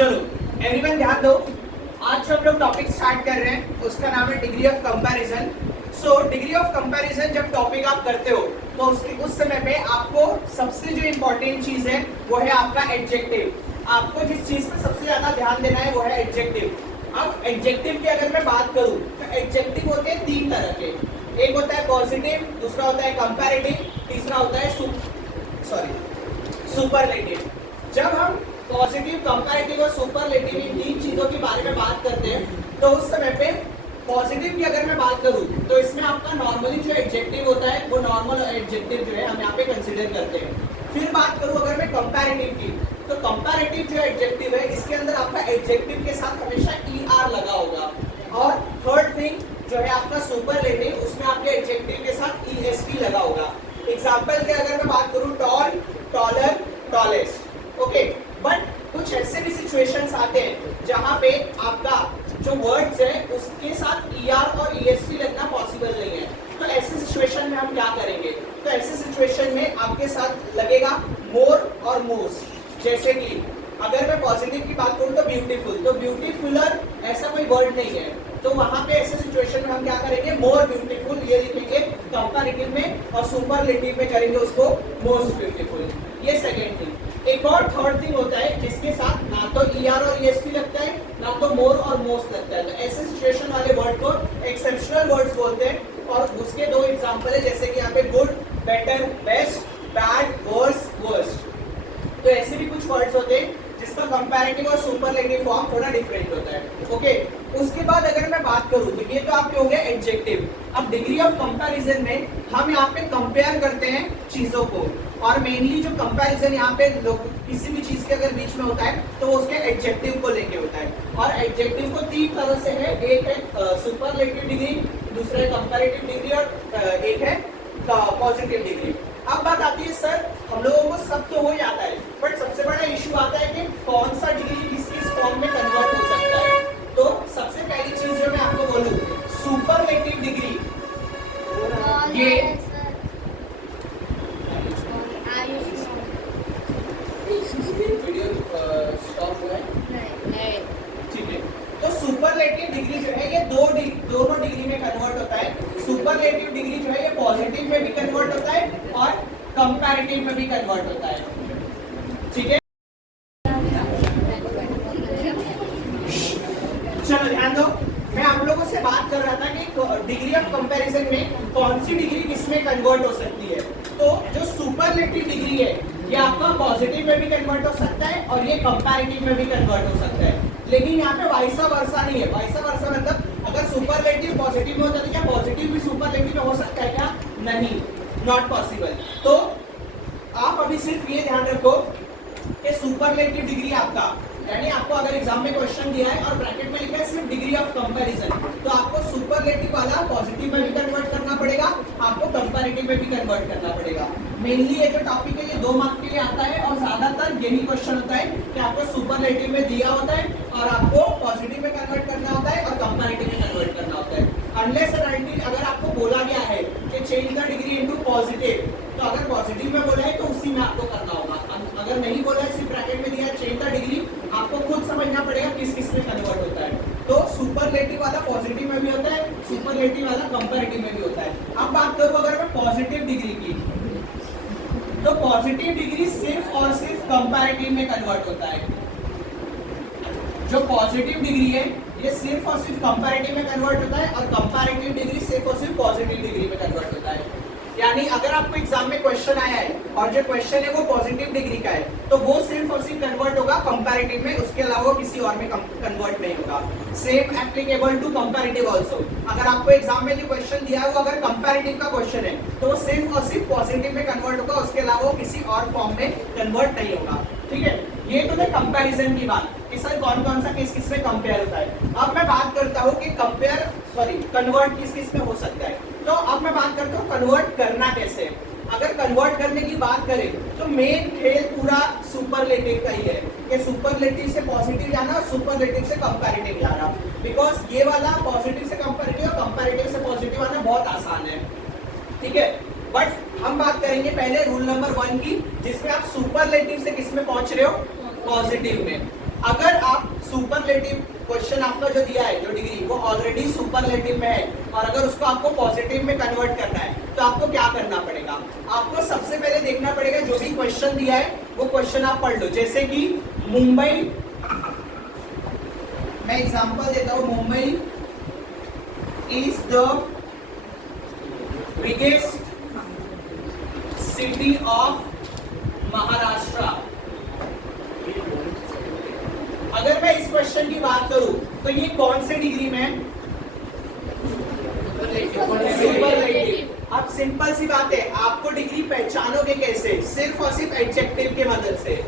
चलो एवरीवन ध्यान दो, आज जो हम लोग टॉपिक स्टार्ट कर रहे हैं उसका नाम है degree of comparison. So degree of comparison जब टॉपिक आप करते हो तो उस समय पे आपको सबसे जो इम्पोर्टेंट चीज है वो है आपका एडजेक्टिव। आपको जिस चीज पे सबसे ज्यादा ध्यान देना है वो है एडजेक्टिव। अब एडजेक्टिव की अगर मैं बात करूं तो एडजेक्टिव होते हैं तीन तरह के, एक होता है पॉजिटिव, दूसरा होता है कंपैरेटिव, तीसरा होता है सुपरलेटिव। जब हम पॉजिटिव, कंपैरेटिव और सुपरलेटिव इन तीन चीजों के बारे में बात करते हैं तो उस समय पे पॉजिटिव की अगर मैं बात करूं तो इसमें आपका नॉर्मली जो एडजेक्टिव होता है वो नॉर्मल एडजेक्टिव जो है हम यहाँ पे कंसीडर करते हैं। फिर बात करूं अगर मैं कंपैरेटिव की तो कंपैरेटिव जो एडजेक्टिव है इसके अंदर आपका एडजेक्टिव के साथ हमेशा ER लगा होगा। और थर्ड थिंग जो है आपका सुपरलेटिव, उसमें आपके एडजेक्टिव के साथ EST लगा होगा। एग्जांपल के अगर मैं बात करूं tall, taller, tallest, okay. But कुछ ऐसे भी सिचुएशंस आते हैं जहां पे आपका जो वर्ड्स है उसके साथ ER और EST लगना पॉसिबल नहीं है। तो ऐसे सिचुएशन में हम क्या करेंगे? तो ऐसे सिचुएशन में आपके साथ लगेगा मोर और मोस्ट। जैसे कि अगर मैं पॉजिटिव की बात करूं तो ब्यूटीफुल, तो ब्यूटीफुलर ऐसा कोई वर्ड नहीं है, तो वहां पे ऐसे सिचुएशन में हम क्या करेंगे? मोर ब्यूटीफुल ये लिखेंगे कंपैरेटिव में और सुपरलेटिव में करेंगे उसको मोस्ट ब्यूटीफुल। ये सेकंड थिंग। एक और थर्ड थिंग होता है जिसके साथ ना तो ER और EST लगता है ना तो मोर और मोस्ट लगता है। तो ऐसे सिचुएशन वाले वर्ड को एक्सेप्शनल वर्ड्स बोलते हैं। और उसके दो एग्जांपल है, जैसे कि यहाँ पे good, better, best, bad, worse, worst. तो ऐसे भी कुछ वर्ड्स होते हैं जिसका कंपैरेटिव और सुपरलेटिव फॉर्म थोड़ा डिफरेंट होता है, ओके। उसके बाद अगर मैं बात करूं तो ये तो आपके हो गए एडजेक्टिव। अब डिग्री ऑफ कंपैरिजन में हम यहाँ पे कंपेयर करते हैं चीजों को, और मेनली जो कंपैरिजन यहाँ पे किसी भी चीज के अगर बीच में होता है तो उसके एडजेक्टिव को लेके होता है। और एडजेक्टिव को तीन तरह से है, एक है सुपरलेटिव डिग्री, दूसरा है कंपैरेटिव डिग्री और एक है पॉजिटिव डिग्री। अब बात आती है सर हम लोगों को सब तो हो जाता है, बट सबसे बड़ा इश्यू आता है कि कौन सा डिग्री किस किस फॉर्म में कन्वर्ट हो सकता है। तो सबसे पहली चीज जो मैं आपको बोलूं, सुपरलेटिव डिग्री ये वीडियो स्टॉप हुआ है, ठीक है। तो सुपरलेटिव डिग्री जो है ये दोनों डिग्री में कन्वर्ट होता है। सुपरलेटिव डिग्री जो है ये पॉजिटिव में भी कन्वर्ट होता है और कंपैरेटिव में भी कन्वर्ट होता है, ठीक है। चलो ध्यान दो, मैं आप लोगों से बात कर रहा था कि डिग्री ऑफ कंपैरिजन में कौन सी डिग्री किसमें कन्वर्ट हो सकती है। तो जो सुपरलेटिव डिग्री है ये आपका पॉजिटिव में भी कन्वर्ट हो सकता है और ये कंपैरेटिव में भी कन्वर्ट हो सकता है। लेकिन यहाँ पे वाइसा वर्सा नहीं है। वाइसा वर्सा मतलब अगर सुपरलेटिव पॉजिटिव में होता है तो क्या पॉजिटिव भी सुपरलेटिव में हो सकता है क्या? नहीं, नॉट पॉसिबल। तो आप अभी सिर्फ ये ध्यान रखो कि सुपरलेटिव डिग्री आपका, यानी आपको अगर एग्जाम में क्वेश्चन दिया है और ब्रैकेट में लिखा है सिर्फ डिग्री ऑफ कंपैरिजन, तो आपको सुपरलेटिव वाला पॉजिटिव में भी कन्वर्ट करना पड़ेगा, आपको कंपैरेटिव में भी कन्वर्ट करना पड़ेगा। मेनली ये जो टॉपिक है ये 2 मार्क के लिए आता है और ज्यादातर यही क्वेश्चन होता है कि आपको सुपरलेटिव में दिया होता है और आपको पॉजिटिव में कन्वर्ट करना होता है और कंपैरेटिव में कन्वर्ट करना होता है। अनलेस एंड अनटिल अगर आपको बोला गया है कि change the degree into positive, तो अगर पॉजिटिव में बोला है तो उसी में आपको करना होगा। अगर नहीं बोला है, सिर्फ ब्रैकेट में दिया है चेंज द डिग्री, आपको खुद समझना पड़ेगा किस किस में कन्वर्ट होता है। तो सुपरलेटिव वाला पॉजिटिव में भी होता है, सुपरलेटिव वाला कंपैरेटिव में भी होता है। अब बात करूं अगर मैं पॉजिटिव डिग्री की, तो पॉजिटिव डिग्री सिर्फ और सिर्फ कंपैरेटिव में कन्वर्ट होता है। जो पॉजिटिव डिग्री है ये सिर्फ और सिर्फ कंपैरेटिव में कन्वर्ट होता है और कंपैरेटिव डिग्री सिर्फ और सिर्फ पॉजिटिव डिग्री में कन्वर्ट होता है। यानी अगर आपको एग्जाम में क्वेश्चन आया है और जो क्वेश्चन है वो पॉजिटिव डिग्री का है तो वो सिर्फ और सिर्फ कन्वर्ट होगा कंपैरेटिव में, उसके अलावा किसी और में कन्वर्ट नहीं होगा। Same applicable to comparative also. अगर आपको एग्जाम में जो क्वेश्चन दिया है वो अगर कंपैरेटिव का क्वेश्चन है तो वो सिर्फ और सिर्फ पॉजिटिव में कन्वर्ट होगा, उसके अलावा किसी और फॉर्म में कन्वर्ट नहीं होगा, ठीक है। ये तो है कंपैरिजन की बात कि सर कौन कौन सा किस किस में कंपेयर होता है। अब मैं बात करता हूँ कि कन्वर्ट किस किस में हो सकता है। तो अब मैं बात करता हूँ कन्वर्ट करना कैसे है। अगर कन्वर्ट करने की बात करें तो मेन खेल पूरा सुपरलेटिव का ही है कि सुपरलेटिव से पॉजिटिव जाना और सुपरलेटिव से कंपैरेटिव जाना। बिकॉज ये वाला पॉजिटिव से कंपैरेटिव और कंपैरेटिव से पॉजिटिव आना बहुत आसान है, ठीक है। बट हम बात करेंगे पहले रूल नंबर 1 की, जिसमें आप सुपरलेटिव से किस में पहुंच रहे हो? पॉजिटिव में। अगर आप सुपरलेटिव क्वेश्चन आपका जो दिया है जो डिग्री वो ऑलरेडी सुपरलेटिव में है और अगर उसको आपको पॉजिटिव में कन्वर्ट करना है तो आपको क्या करना पड़ेगा? आपको सबसे पहले देखना पड़ेगा जो भी क्वेश्चन दिया है वो क्वेश्चन आप पढ़ लो। जैसे कि मुंबई, मैं एग्जांपल देता हूं, Mumbai is the biggest city of Maharashtra. अगर मैं इस क्वेश्चन की बात करूं तो ये कौन से डिग्री में है? सुपरलेटिव। अब सिंपल सी बात है, आपको डिग्री पहचानोगे कैसे? सिर्फ और सिर्फ एडजेक्टिव के मदद से।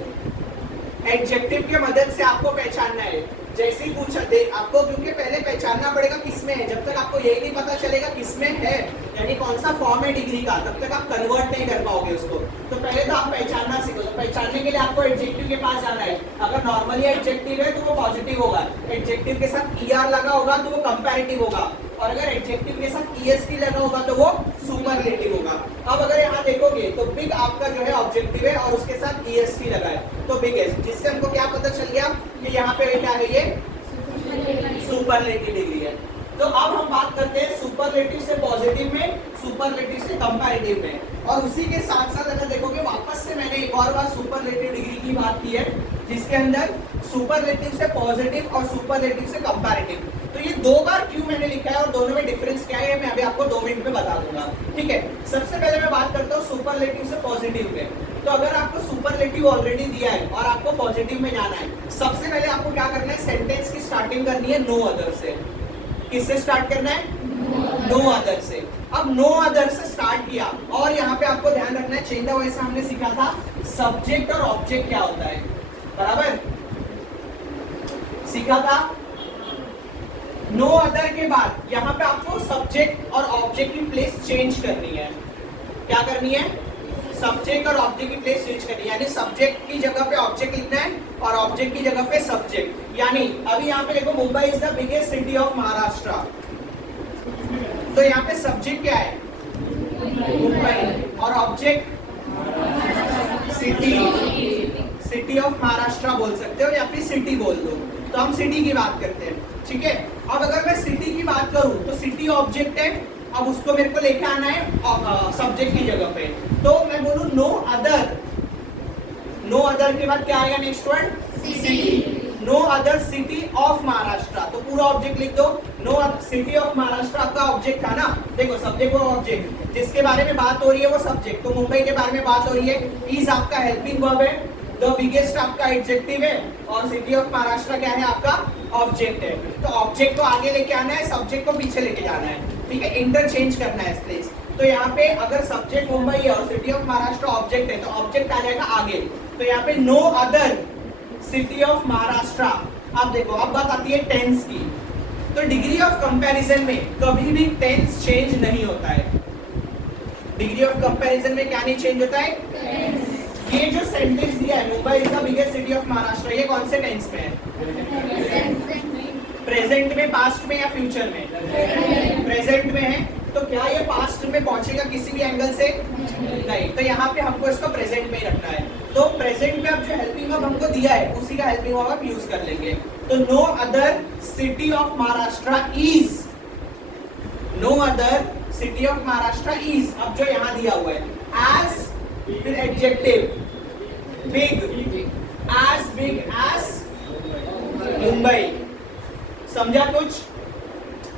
एडजेक्टिव के मदद से आपको पहचानना है। जैसे ही पूछा दे आपको, क्योंकि पहले पहचानना पड़ेगा किसमें है। जब तक आपको यही नहीं पता चलेगा किसमें है, यानी कौन सा फॉर्म है डिग्री का, तब तक आप कन्वर्ट नहीं कर पाओगे उसको। तो पहले तो आप पहचानना सीखो। तो पहचानने के लिए आपको एडजेक्टिव के पास जाना है। अगर नॉर्मली एडजेक्टिव है तो वो पॉजिटिव होगा, एडजेक्टिव के साथ ईआर लगा होगा तो वो कंपैरेटिव होगा, और अगर एडजेक्टिव के साथ ईएसटी लगा होगा तो वो सुपरलेटिव होगा। अब अगर यहाँ देखोगे तो बिग आपका जो है ऑब्जेक्टिव है और उसके साथ ईएसटी लगा है तो बिगेस्ट, जिससे हमको क्या पता चल गया कि यहाँ पे क्या है, ये सुपरलेटिव डिग्री है। तो अब हम बात करते हैं सुपरलेटिव से पॉजिटिव में, सुपरलेटिव से कंपैरेटिव में। और उसी के साथ साथ अगर देखोगे वापस से मैंने एक और बार सुपरलेटिव डिग्री की बात की है जिसके अंदर सुपरलेटिव से पॉजिटिव और सुपरलेटिव से कंपैरेटिव। तो ये दो बार क्यों मैंने लिखा है और दोनों में डिफरेंस क्या है मैं अभी आपको 2 मिनट में बता दूंगा। ठीक है, सबसे पहले मैं बात करता हूँ सुपरलेटिव से पॉजिटिव में। तो अगर आपको सुपरलेटिव ऑलरेडी दिया है और आपको पॉजिटिव में जाना है, सबसे पहले आपको क्या करना है, सेंटेंस की स्टार्टिंग करनी है नो अदर से। किससे स्टार्ट करना है? नो अदर से। अब नो अदर से स्टार्ट किया और यहाँ पे आपको ध्यान रखना है, चेंज द वॉइस हमने सीखा था सब्जेक्ट और ऑब्जेक्ट क्या होता है, बराबर सीखा था। नो अदर के बाद यहाँ पे आपको सब्जेक्ट और ऑब्जेक्ट की प्लेस चेंज करनी है। क्या करनी है? सब्जेक्ट और ऑब्जेक्ट की प्लेस चेंज करनी है, यानी सब्जेक्ट की जगह पे ऑब्जेक्ट लिखना है और ऑब्जेक्ट की जगह पे सब्जेक्ट। यानी अभी यहाँ पे देखो Mumbai is the biggest city of Maharashtra, तो यहाँ पे सब्जेक्ट क्या है? मुंबई, और object city, city of Maharashtra बोल सकते हो या फिर सिटी बोल दो। तो हम सिटी की बात करते हैं, ठीक है। अब अगर मैं सिटी की बात करूं तो सिटी ऑब्जेक्ट है, अब उसको मेरे को लेके आना है सब्जेक्ट की जगह पे। तो मैं बोलूं नो अदर, नो अदर के बाद क्या आएगा next word? City. No other city of Maharashtra, तो पूरा ऑब्जेक्ट लिख दो। नो सिटी ऑफ महाराष्ट्र आपका ऑब्जेक्ट था ना, देखो सब्जेक्ट और ऑब्जेक्ट, जिसके बारे में बात हो रही है वो सब्जेक्ट, तो मुंबई के बारे में बात हो रही है। इज आपका हेल्पिंग वर्ब है, द बिगेस्ट आपका एडजेक्टिव है और सिटी ऑफ महाराष्ट्र क्या है? आपका ऑब्जेक्ट है। तो ऑब्जेक्ट को आगे लेके आना है, सब्जेक्ट को पीछे लेके जाना है, ठीक है, इंटरचेंज करना है प्लीज। तो यहाँ पे अगर सब्जेक्ट मुंबई है और सिटी ऑफ महाराष्ट्र ऑब्जेक्ट है तो ऑब्जेक्ट आ जाएगा आगे। तो यहाँ पे no other city of Maharashtra. अब देखो अब बात आती है टेंस की। तो डिग्री ऑफ कंपैरिजन में कभी भी टेंस चेंज नहीं होता है। डिग्री ऑफ कंपैरिजन में क्या नहीं चेंज होता है? टेंस। ये जो सेंटेंस दिया है Mumbai is the biggest city of Maharashtra, ये कौन से टेंस में है? प्रेजेंट में, पास्ट में या फ्यूचर में? प्रेजेंट में है। तो क्या ये पास्ट में पहुंचेगा किसी भी एंगल से? नहीं। तो यहाँ पे हमको इसको प्रेजेंट में ही रखना है। तो प्रेजेंट में अब जो हेल्पिंग वर्ब हमको दिया है उसी का हेल्पिंग वर्ब आप यूज कर लेंगे। तो no other city of Maharashtra is, no other city of Maharashtra is, अब जो यहाँ दिया हुआ है एज, फिर adjective big, as big as Mumbai. समझा? कुछ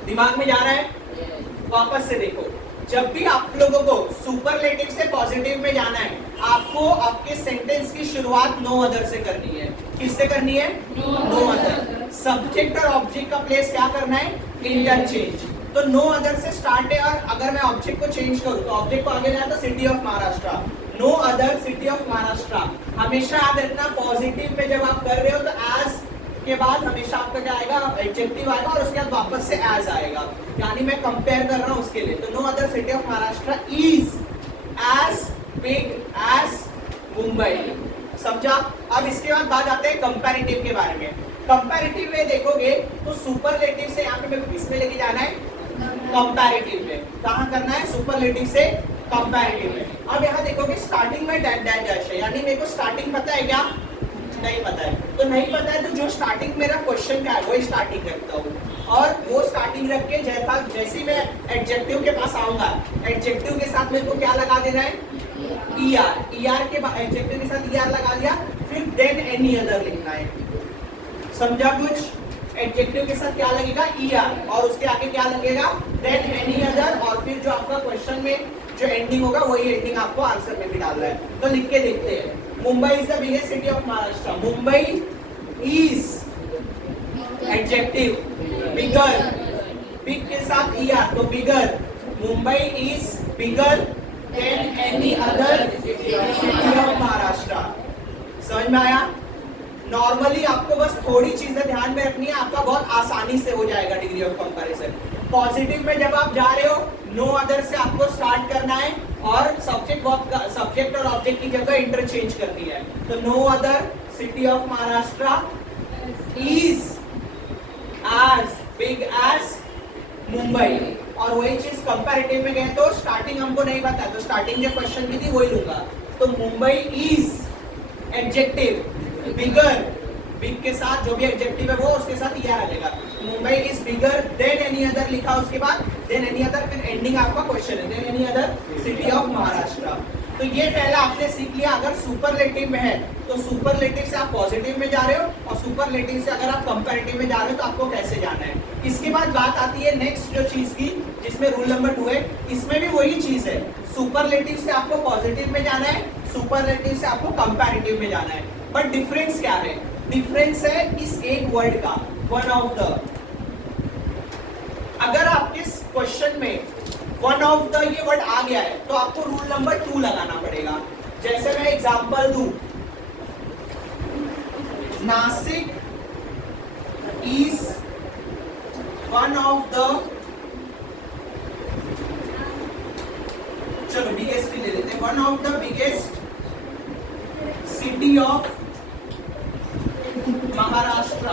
दिमाग में जा रहा है? वापस से देखो, जब भी आप लोगों को सुपरलेटिव से पॉजिटिव में जाना है आपको आपके सेंटेंस की शुरुआत नो अदर से करनी है। किससे करनी है? No other. सब्जेक्ट और ऑब्जेक्ट का प्लेस क्या करना है? इंटरचेंज। तो नो अदर से स्टार्ट है और अगर मैं ऑब्जेक्ट को चेंज करूं तो ऑब्जेक्ट को आगे जाए तो city of Maharashtra, no other city of Maharashtra. हमेशा याद रखना पॉजिटिव में जब आप कर रहे हो तो एज के बाद हमेशा आपका क्या आएगा? एडजेक्टिव आएगा और उसके बाद वापस से एज आएगा, यानी मैं कंपेयर कर रहा हूं उसके लिए। तो no other city of Maharashtra is as big as Mumbai. समझा? अब इसके बाद बात आते हैं कंपैरेटिव के बारे में। कंपैरेटिव में देखोगे तो सुपरलेटिव से यहाँ पे मेरे को किसमें लेके जाना है? कंपैरेटिव में। कहाँ करना है? सुपरलेटिव से कंपैरेटिव में। अब यहाँ देखोगे स्टार्टिंग में डैश डैश है, यानी मेरे को स्टार्टिंग पता है क्या? इतना ही पता है। तो नहीं पता है तो जो स्टार्टिंग मेरा क्वेश्चन का है वही स्टार्टिंग रखता हूँ, और वो स्टार्टिंग रख के जैसे मैं एडजेक्टिव के पास आऊंगा, एडजेक्टिव के साथ मेरे को क्या लगा देना है, ER के बाद एडजेक्टिव के साथ ER लगा दिया, फिर देन एनी अदर लिखना है। समझा कुछ? एडजेक्टिव के साथ क्या लगेगा, ER, और उसके आगे क्या लगेगा, देन एनी अदर, और फिर जो आपका क्वेश्चन में जो एंडिंग होगा वही एंडिंग आपको आंसर में भी डालना है। तो लिख के देखते हैं। Mumbai is the biggest city of Maharashtra. Mumbai is adjective, bigger, big के साथ ER, तो bigger, Mumbai is bigger than any other city of Maharashtra. समझ में आया? नॉर्मली आपको बस थोड़ी चीजें ध्यान में रखनी है, आपका बहुत आसानी से हो जाएगा डिग्री ऑफ कंपैरिजन। पॉजिटिव में जब आप जा रहे हो, नो अदर से आपको स्टार्ट करना है, और सब्जेक्ट और ऑब्जेक्ट की जगह इंटरचेंज करनी है। तो no other city of Maharashtra is as big as Mumbai. और वही चीज कंपैरेटिव में गए तो स्टार्टिंग हमको नहीं पता, तो स्टार्टिंग जो क्वेश्चन की थी वही लूंगा। तो Mumbai is adjective, bigger, big के साथ जो भी एडजेक्टिव है वो उसके साथ ER आ जाएगा। Mumbai is bigger than any other लिखा, उसके बाद देन एनी अदर, फिर एंडिंग आपका क्वेश्चन है, than any other city of Maharashtra. तो ये पहला आपने सीख लिया। अगर सुपरलेटिव में है तो सुपरलेटिव से आप पॉजिटिव में जा रहे हो, और सुपरलेटिव से अगर आप कंपैरेटिव में जा रहे हो तो आपको कैसे जाना है। इसके बाद बात आती है नेक्स्ट जो चीज की, जिसमें रूल नंबर 2 है, इसमें भी वही चीज है। सुपरलेटिव से आपको पॉजिटिव में जाना है, सुपरलेटिव से आपको कंपैरेटिव में जाना है। बट डिफरेंस क्या है? डिफरेंस है इस एक वर्ड का, वन ऑफ द। अगर आपके क्वेश्चन में वन ऑफ द ये वर्ड आ गया है तो आपको रूल नंबर 2 लगाना पड़ेगा। जैसे मैं एग्जांपल दूं, Nashik is one of the, चलो बिगेस्ट ले लेते हैं, one of the biggest city of Maharashtra.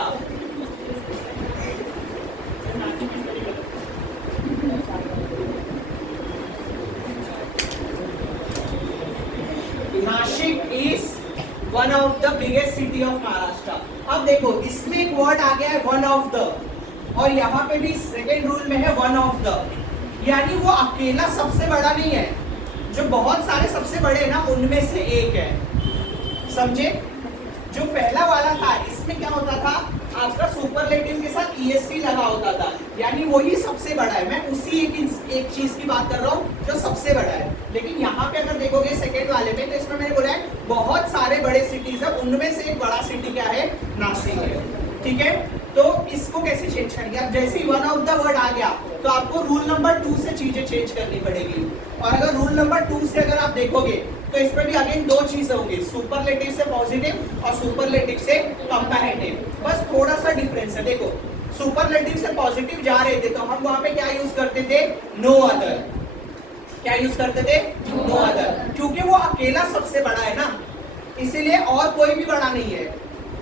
Nashik is one of the biggest city of Maharashtra. अब देखो इसमें एक वर्ड आ गया है वन ऑफ द, और यहाँ पे भी सेकेंड रूल में है वन ऑफ द, यानी वो अकेला सबसे बड़ा नहीं है, जो बहुत सारे सबसे बड़े हैं ना उनमें से एक है। समझे? जो पहला वाला था इसमें क्या होता था, आपका सुपरलेटिव के साथ EST लगा होता था, यानी वही सबसे बड़ा है। मैं उसी एक चीज की बात कर रहा हूँ जो सबसे बड़ा है। लेकिन यहाँ पे अगर देखोगे सेकेंड वाले में, तो इसमें मैंने बोला है बहुत सारे बड़े सिटीज है, उनमें से एक बड़ा सिटी क्या है, नासिक है। ठीक है? तो इसको कैसे चेंज करेंगे? अब जैसे ही वन ऑफ द वर्ड आ गया तो आपको रूल नंबर 2 से चीजें चेंज करनी पड़ेगी। और अगर रूल नंबर 2 से अगर आप देखोगे तो इसमें भी अगेन दो चीजें होंगी, सुपरलेटिव से पॉजिटिव और सुपरलेटिव से कंपैरेटिव। बस थोड़ा सा डिफरेंस है। देखो सुपरलेटिव से पॉजिटिव जा रहे थे तो हम वहां पे क्या यूज करते थे, नो अदर। क्या यूज करते थे, नो अदर, क्योंकि वो अकेला सबसे बड़ा है ना, इसीलिए, और कोई भी बड़ा नहीं है,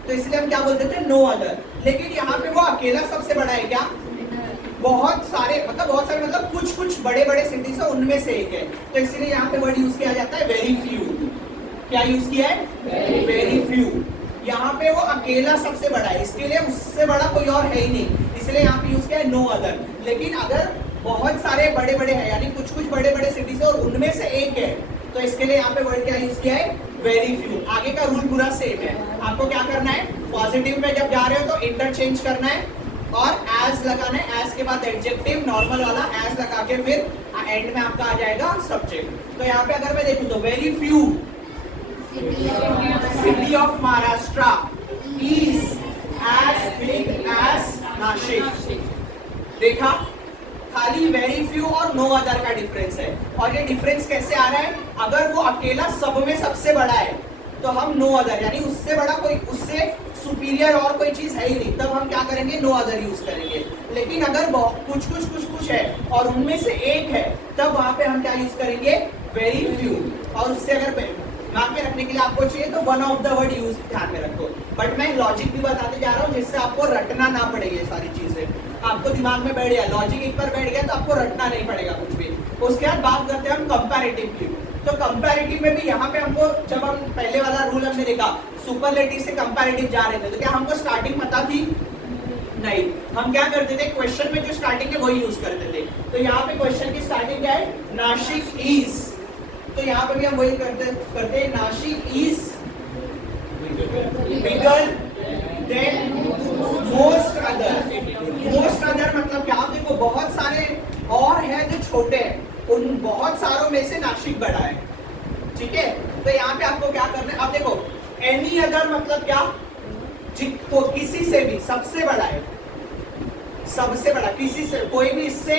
तो इसलिए हम क्या बोलते थे, नो अदर। लेकिन यहाँ पे वो अकेला सबसे बड़ा है क्या, बहुत सारे मतलब कुछ कुछ बड़े बड़े सिटीज है उनमें से एक है, तो इसलिए यहाँ पे वर्ड यूज किया जाता है वेरी फ्यू। क्या यूज किया है, वेरी फ्यू। यहाँ पे वो अकेला सबसे बड़ा है, इसके लिए उससे बड़ा कोई और है ही नहीं, इसलिए यहाँ पे यूज किया है नो अदर। लेकिन अगर बहुत सारे बड़े बड़े हैं, यानी कुछ कुछ बड़े बड़े सिटीज है और उनमें से एक है, तो इसके लिए यहाँ पे वर्ड क्या यूज किया है, वेरी फ्यू। आगे का रूल पूरा सेम है। आपको क्या करना है, पॉजिटिव में जब जा रहे हो तो इंटरचेंज करना है और एज लगाना है, एज के बाद एडजेक्टिव नॉर्मल वाला एज लगा के फिर एंड में आपका आ जाएगा सब्जेक्ट। तो यहाँ पे अगर मैं देखूं तो very few city of Maharashtra is as big as Nashik. देखा, खाली वेरी फ्यू और नो अदर का डिफरेंस है। और ये डिफरेंस कैसे आ रहा है, अगर वो अकेला सब में सबसे बड़ा है तो हम नो अदर, यानी उससे बड़ा कोई, उससे सुपीरियर और कोई चीज है ही नहीं, तब हम क्या करेंगे, नो अदर यूज करेंगे। लेकिन अगर कुछ है और उनमें से एक है, तब वहां पे हम क्या यूज करेंगे, वेरी फ्यू। और उससे अगर दिमाग में रखने के लिए आपको चाहिए तो one of the word use ध्यान में रखो। बट मैं लॉजिक भी बताते जा रहा हूँ जिससे आपको रटना ना पड़े, ये सारी चीजें आपको दिमाग में बैठ गया, लॉजिक एक बार बैठ गया तो आपको रटना नहीं पड़ेगा कुछ भी। उसके बाद बात करते हैं हम कंपैरेटिव की। तो कंपैरेटिव में भी यहाँ पे हमको, जब हम पहले वाला रूल हमने देखा सुपरलेटिव से कंपैरेटिव जा रहे थे, तो क्या हमको स्टार्टिंग पता थी? नहीं। हम क्या करते थे, क्वेश्चन में जो स्टार्टिंग है वही यूज करते थे। तो यहाँ पे क्वेश्चन की स्टार्टिंग क्या है? नासिक इज, तो यहाँ पे भी हम वही करते हैं, Nashik is bigger then most other. Most other मतलब क्या? देखो बहुत सारे और है जो छोटे हैं, उन बहुत सारों में से नासिक बड़ा है, ठीक है। तो यहाँ पे आपको क्या करना है, अब देखो एनी अदर मतलब क्या? तो किसी से भी, सबसे बड़ा है, सबसे बड़ा, किसी से, कोई भी इससे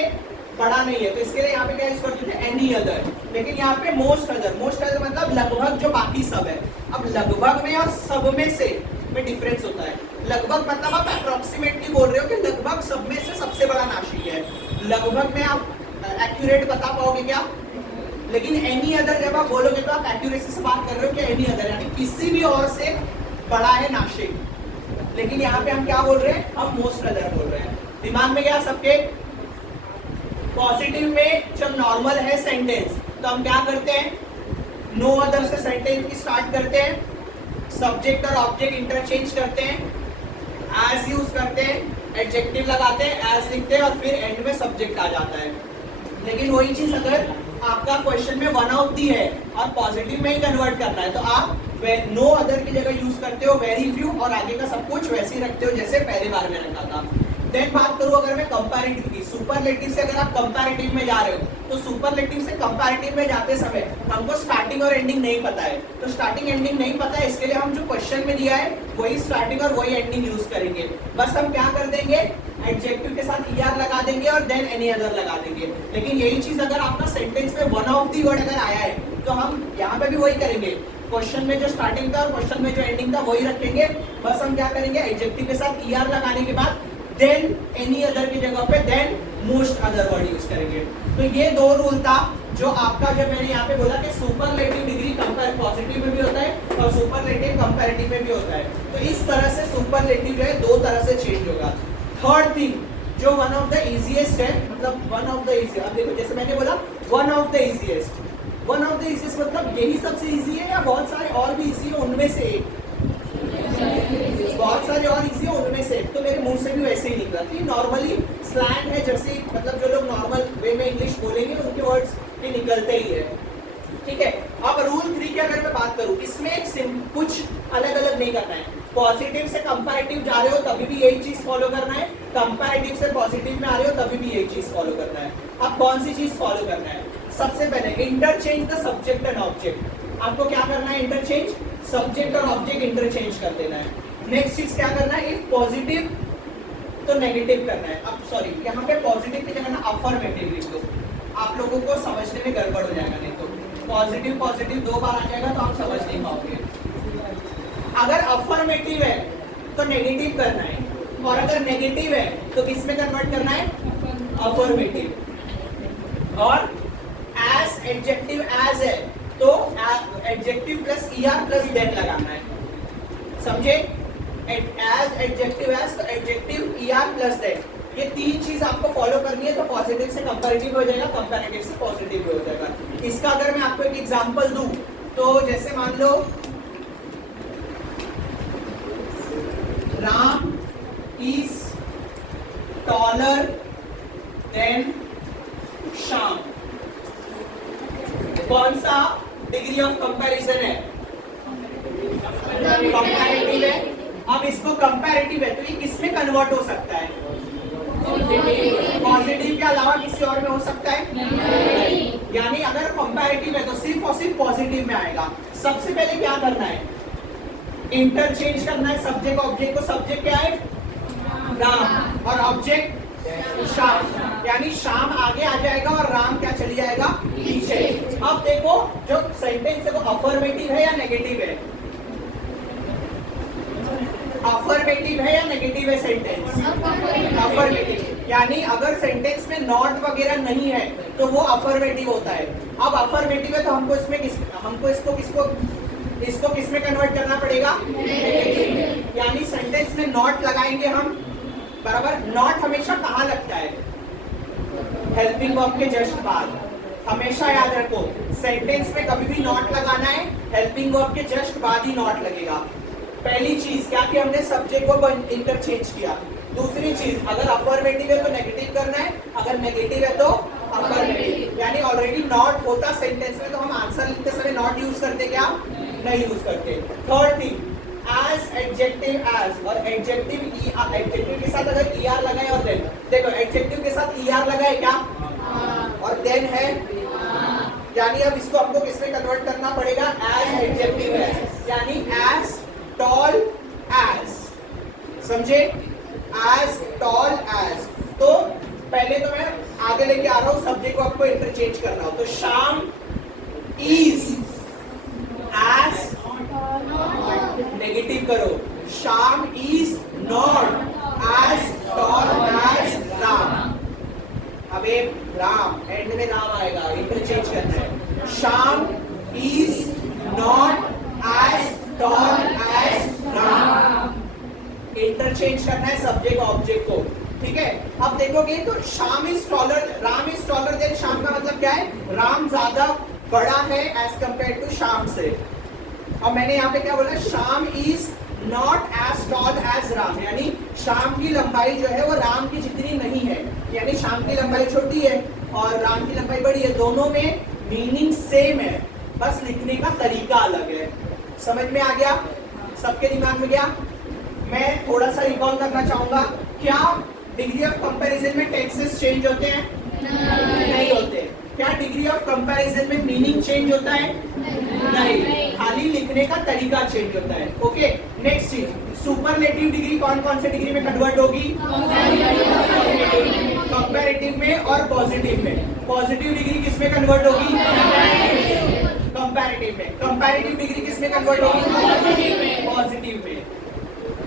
बड़ा नहीं है, तो इसके लिए यहाँ पे क्या यूज करते थे? Any other. लेकिन यहाँ पे मोस्ट अदर, मोस्ट अदर मतलब लगभग जो बाकी सब है। अब लगभग में और सब में से में डिफरेंस होता है। लगभग मतलब आप अप्रोक्सीमेटली बोल रहे हो कि लगभग सब में से सबसे बड़ा नासिक है, लगभग में आप एक्यूरेट बता पाओगे क्या? लेकिन एनी अदर जब आप बोलोगे तो आप एक्यूरेसी से बात कर रहे हो कि एनी अदर यानी किसी भी और से बड़ा है नासिक। लेकिन यहाँ पे हम क्या बोल रहे हैं? हम मोस्ट अदर बोल रहे हैं। दिमाग में क्या सबके? पॉजिटिव में जब नॉर्मल है सेंटेंस तो हम क्या करते हैं? नो अदर से सेंटेंस की स्टार्ट करते हैं, सब्जेक्ट और ऑब्जेक्ट इंटरचेंज करते हैं, एज यूज करते हैं, एडजेक्टिव लगाते हैं, एज लिखते हैं और फिर एंड में सब्जेक्ट आ जाता है। लेकिन वही चीज अगर आपका क्वेश्चन में वन ऑफ दी है और पॉजिटिव में ही कन्वर्ट करना है तो आप नो अदर की जगह यूज करते हो वेरी फ्यू और आगे का सब कुछ वैसे ही रखते हो जैसे पहले बार में रखा था। देन बात करूं अगर मैं कंपैरेटिव की, सुपरलेटिव से अगर आप कंपैरेटिव में जा रहे हो तो सुपरलेटिव से कंपैरेटिव में जाते समय हमको स्टार्टिंग और एंडिंग नहीं पता है, तो स्टार्टिंग एंडिंग नहीं पता है, इसके लिए हम जो क्वेश्चन में दिया है वही स्टार्टिंग और वही एंडिंग यूज करेंगे। बस हम क्या कर देंगे, एडजेक्टिव के साथ ER लगा देंगे और देन एनी अदर लगा देंगे। लेकिन यही चीज अगर आपका सेंटेंस में वन ऑफ दी वर्ड अगर आया है तो हम यहाँ पे भी वही करेंगे, क्वेश्चन में जो स्टार्टिंग था और क्वेश्चन में जो एंडिंग था वही रखेंगे। बस हम क्या करेंगे, एडजेक्टिव के साथ ER लगाने के बाद देन एनी अदर की जगह पे than most other word use करेंगे। तो ये दो रूल था जो आपका, जब मैंने यहाँ पे बोला कि सुपरलेटिव डिग्री कंपेयर पॉजिटिव में भी होता है और सुपरलेटिव कंपैरेटिव में भी होता है, तो इस तरह से सुपरलेटिव जो है दो तरह से चेंज होगा। थर्ड थिंग जो वन ऑफ द इजीएस्ट है, मतलब वन ऑफ द इजी, अब देखो जैसे मैंने बोला one of the easiest, one of the easiest मतलब यही सबसे इजी है या बहुत सारे और भी इजी है उनमें से एक? बहुत सारे और इजी है उनमें से, तो मेरे मुंह से भी वैसे ही निकला कि नॉर्मली स्लैंग है, जैसे मतलब जो लोग नॉर्मल वे में इंग्लिश बोलेंगे उनके वर्ड्स भी निकलते ही है, ठीक है। अब रूल 3 की अगर मैं बात करूं, इसमें कुछ अलग अलग नहीं करना है। पॉजिटिव से कंपैरेटिव जा रहे हो तभी भी यही चीज फॉलो करना है, कंपैरेटिव से पॉजिटिव में आ रहे हो तभी भी यही चीज फॉलो करना है। अब कौन सी चीज फॉलो करना है? सबसे पहले interchange the subject and object. आपको क्या करना है? इंटरचेंज सब्जेक्ट और ऑब्जेक्ट इंटरचेंज कर देना है। नेक्स्ट चीज क्या करना है? इफ पॉजिटिव तो नेगेटिव करना है। अब सॉरी, यहाँ पे पॉजिटिव की जगह ना अफर्मेटिव लिख दो, आप लोगों को समझने में गड़बड़ हो जाएगा, नहीं तो पॉजिटिव पॉजिटिव दो बार आ जाएगा तो आप समझ नहीं पाओगे। अगर अफर्मेटिव है तो नेगेटिव करना है और अगर नेगेटिव है तो किस में कन्वर्ट करना है? अफर्मेटिव। और एज एडजेक्टिव एज है तो adjective plus ER plus than लगाना है, समझे? एज एडजेक्टिव एज तो एडजेक्टिव ER प्लस देन, ये तीन चीज आपको फॉलो करनी है तो पॉजिटिव से कंपैरेटिव हो जाएगा, कंपैरेटिव से पॉजिटिव हो जाएगा। इसका अगर मैं आपको एक एग्जांपल दूं तो जैसे मान लो Ram is taller than Shyam, कौन सा डिग्री ऑफ कंपैरिजन है? कंपैरेटिव है। अब इसको कंपैरेटिव है तो ये किस में कन्वर्ट हो सकता है? पॉजिटिव के अलावा किसी और में हो सकता है? यानी अगर कंपैरेटिव है तो सिर्फ और सिर्फ पॉजिटिव में आएगा। सबसे पहले क्या करना है? इंटरचेंज करना है सब्जेक्ट ऑब्जेक्ट को। सब्जेक्ट क्या है? राम और ऑब्जेक्ट श्याम, यानी श्याम आगे आ जाएगा और राम क्या चली जाएगा? पीछे। अब देखो जो सेंटेंस है वो अफर्मेटिव है या नेगेटिव है? अफर्मेटिव है या नेगेटिव है सेंटेंस? अफर्मेटिव। यानी अगर सेंटेंस में नॉट वगैरह नहीं है तो वो अफर्मेटिव होता है। अब अफर्मेटिव है तो हमको इसको किस में कन्वर्ट करना पड़ेगा? नेगेटिव। यानी सेंटेंस में नॉट लगाएंगे हम, बराबर। नॉट हमेशा कहाँ लगता है? हेल्पिंग वर्ब के जस्ट बाद। हमेशा याद रखो सेंटेंस में कभी भी नॉट लगाना है, हेल्पिंग वर्ब के जस्ट बाद ही नॉट लगेगा। पहली चीज क्या कि हमने सब्जेक्ट को इंटरचेंज किया। दूसरी चीज अगर अफर्मेटिव है तो नेगेटिव करना है, अगर नेगेटिव है तो अफर्मेटिव, यानी ऑलरेडी नॉट होता सेंटेंस में तो हम आंसर लिखते समय नॉट यूज करते क्या? नहीं यूज करते। Third thing as adjective as और एडजेक्टिव एडजेक्टिव के साथ अगर er लगाए और then देखो एडजेक्टिव के साथ er लगाए क्या और then है यानी अब इसको हमको किसमें कन्वर्ट करना पड़ेगा? as एडजेक्टिव as, यानी as tall as, समझे? as tall as। तो पहले तो मैं आगे लेके आ रहा हूं, सब्जेक्ट को आपको इंटरचेंज करना हो तो शाम is as नेगेटिव करो, शाम is not as tall as Ram. अबे राम एंड में राम आएगा, इंटरचेंज करना है। शाम is not as tall as Ram, interchange करना है सब्जेक्ट ऑब्जेक्ट को, ठीक है? अब देखोगे तो शाम is taller, Ram is taller then शाम का मतलब क्या है? राम ज्यादा बड़ा है एज कंपेयर टू शाम से। और मैंने यहाँ पे क्या बोला? Shyam is not as tall as Ram, यानी शाम की लंबाई जो है वो राम की जितनी नहीं है, यानी शाम की लंबाई छोटी है और राम की लंबाई बड़ी है, दोनों में मीनिंग सेम है, बस लिखने का तरीका अलग है। समझ में आ गया? सबके दिमाग में गया? मैं थोड़ा सा रिकॉल करना चाहूंगा, क्या डिग्री ऑफ कंपैरिजन में टेंसेस चेंज होते हैं? नहीं होते। क्या डिग्री ऑफ कंपैरिजन में मीनिंग चेंज होता है? नहीं, खाली लिखने का तरीका चेंज होता है। ओके, नेक्स्ट चीज, सुपरलेटिव डिग्री कौन कौन से डिग्री में कन्वर्ट होगी? कंपैरेटिव में और पॉजिटिव में। पॉजिटिव डिग्री किस में कन्वर्ट होगी? कंपैरेटिव में। कंपैरेटिव डिग्री किस में कन्वर्ट होगी? पॉजिटिव में।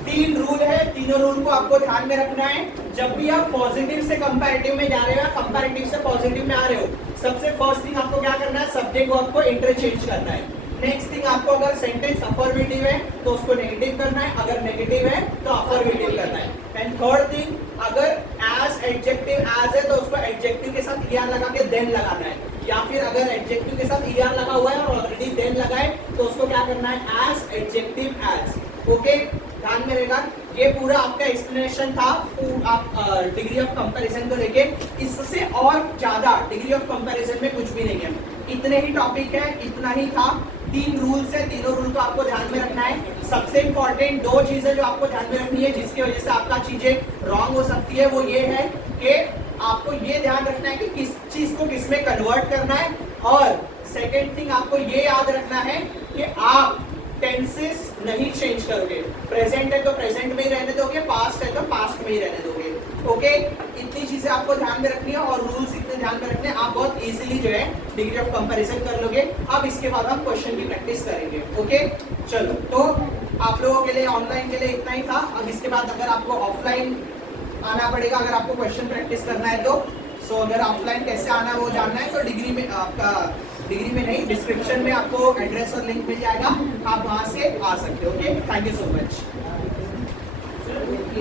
तीन रूल है, तीनों रूल को आपको ध्यान में रखना है जब भी आप पॉजिटिव से कंपैरेटिव में जा रहे हो या कंपैरेटिव से पॉजिटिव में आ रहे हो। सबसे फर्स्ट थिंग आपको क्या करना है? सब्जेक्ट वर्ब को इंटरचेंज करना है। नेक्स्ट थिंग आपको अगर सेंटेंस अफर्मेटिव है तो उसको नेगेटिव करना है, अगर नेगेटिव है तो अफर्मेटिव करना है। एंड थर्ड थिंग, अगर एज एडजेक्टिव एज है तो उसको एडजेक्टिव के साथ er लगा के देन लगाना है, या फिर अगर एडजेक्टिव के साथ er लगा हुआ है और ऑलरेडी देन लगा है तो उसको क्या करना है? As adjective as. ओके, ध्यान में रहेगा। ये पूरा आपका एक्सप्लेनेशन था आप डिग्री ऑफ कंपैरिजन को लेके। इससे और ज्यादा डिग्री ऑफ कंपैरिजन में कुछ भी नहीं है, इतने ही टॉपिक है, इतना ही था। तीन रूल्स है, तीनों रूल को आपको ध्यान में रखना है। सबसे इंपॉर्टेंट दो चीजें जो आपको ध्यान में रखनी है जिसकी वजह से आपका चीजें रॉन्ग हो सकती है, वो ये है कि आपको ये ध्यान रखना है कि किस चीज को किस में कन्वर्ट करना है, और सेकेंड थिंग आपको ये याद रखना है कि आप टेंसेस नहीं चेंज करोगे। प्रेजेंट है तो प्रेजेंट में ही रहने दोगे, पास्ट है तो पास्ट में ही रहने दोगे। ओके, इतनी चीजें आपको ध्यान में रखनी है और रूल्स इतने ध्यान में रखने हैं, आप बहुत इजीली जो है डिग्री ऑफ कंपैरिजन कर लोगे। अब इसके बाद हम क्वेश्चन की प्रैक्टिस करेंगे। ओके, चलो, तो आप लोगों के लिए ऑनलाइन के लिए इतना ही था। अब इसके बाद अगर आपको ऑफलाइन आना पड़ेगा, अगर आपको क्वेश्चन प्रैक्टिस करना है तो सो अगर ऑफलाइन कैसे आना है वो जानना है तो डिग्री में आपका डिग्री में नहीं, डिस्क्रिप्शन में आपको एड्रेस और लिंक मिल जाएगा, आप वहां से आ सकते हो। Okay, thank you so much.